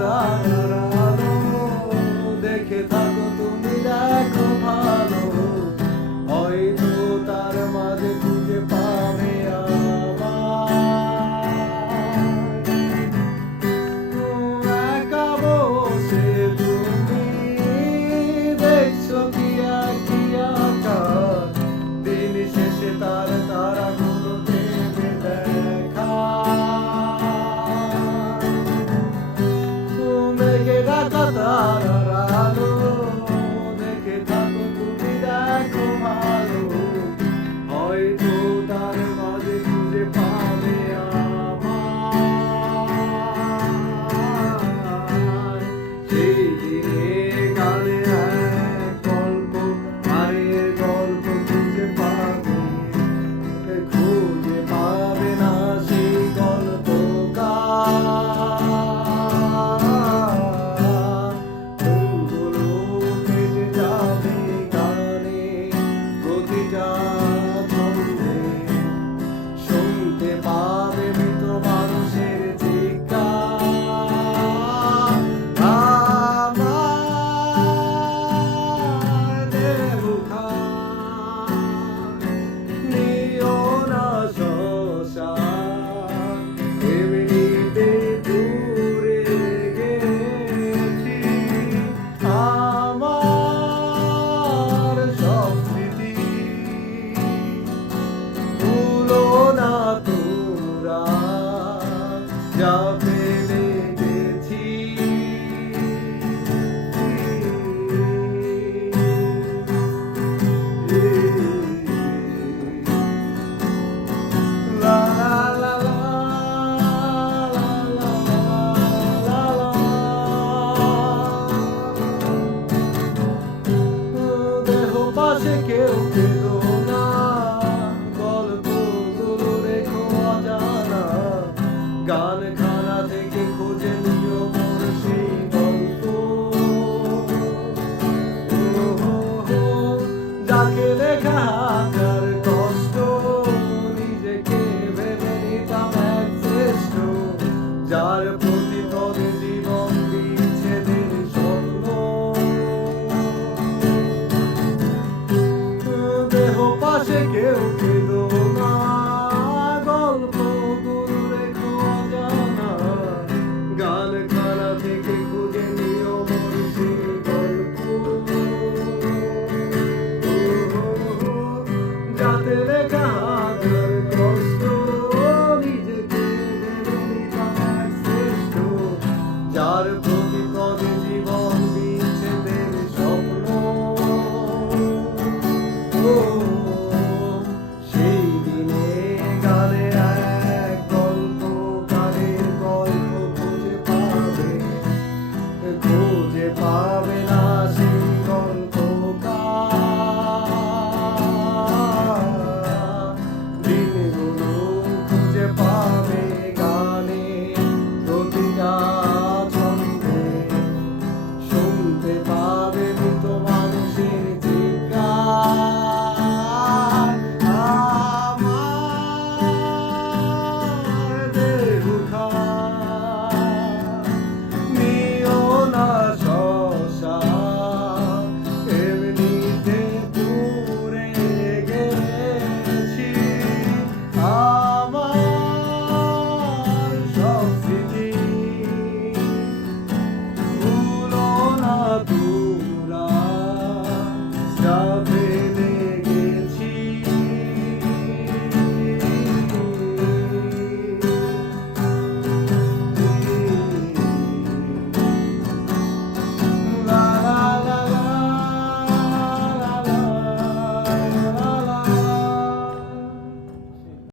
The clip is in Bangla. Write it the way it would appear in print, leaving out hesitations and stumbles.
তারার আলো, দেখে থাকো তুমি দেখো ভালো, হয়তো তার মাঝে খুঁজে পাবে একা বসে তুমি দেখছো কি একই আকাশ, দিন শেষে তার তারাগুলো দেবে দেখা। মেঘে ঢাকা তারার আলো, দেখে থাকো তুমি দেখো ভালো, হয়তো তার মাঝে খুঁজে পাবে আমায়। সেই দিনে গানে এক গল্প, হারিয়ে গল্প খুঁজে পাবে, খুঁজে পাবে না সেই গল্পকার। ফুলগুলো কেটে যাবে গানে, প্রতিটা ছন্দে শুনতে পাবে মৃত মানুষের চিৎকার। আমার দেহ নিও না শ্মশান, এমনিতে দূরে গেছি। আমার সব স্মৃতি ভুলো না তোমরা, যা ফেলে গেছি। লা লা লা লা লা লা লা। দেহ পাশে কেউ পেলো না, গল্পগুলো রেখো অজানা, গানখানা থেকে খুঁজে নিও মোর সেই গল্প। যাকে লেখা হাজার কষ্ট, নিজেকে ভেবে নিতাম এক শ্রেষ্ঠ, যার প্রতি পদে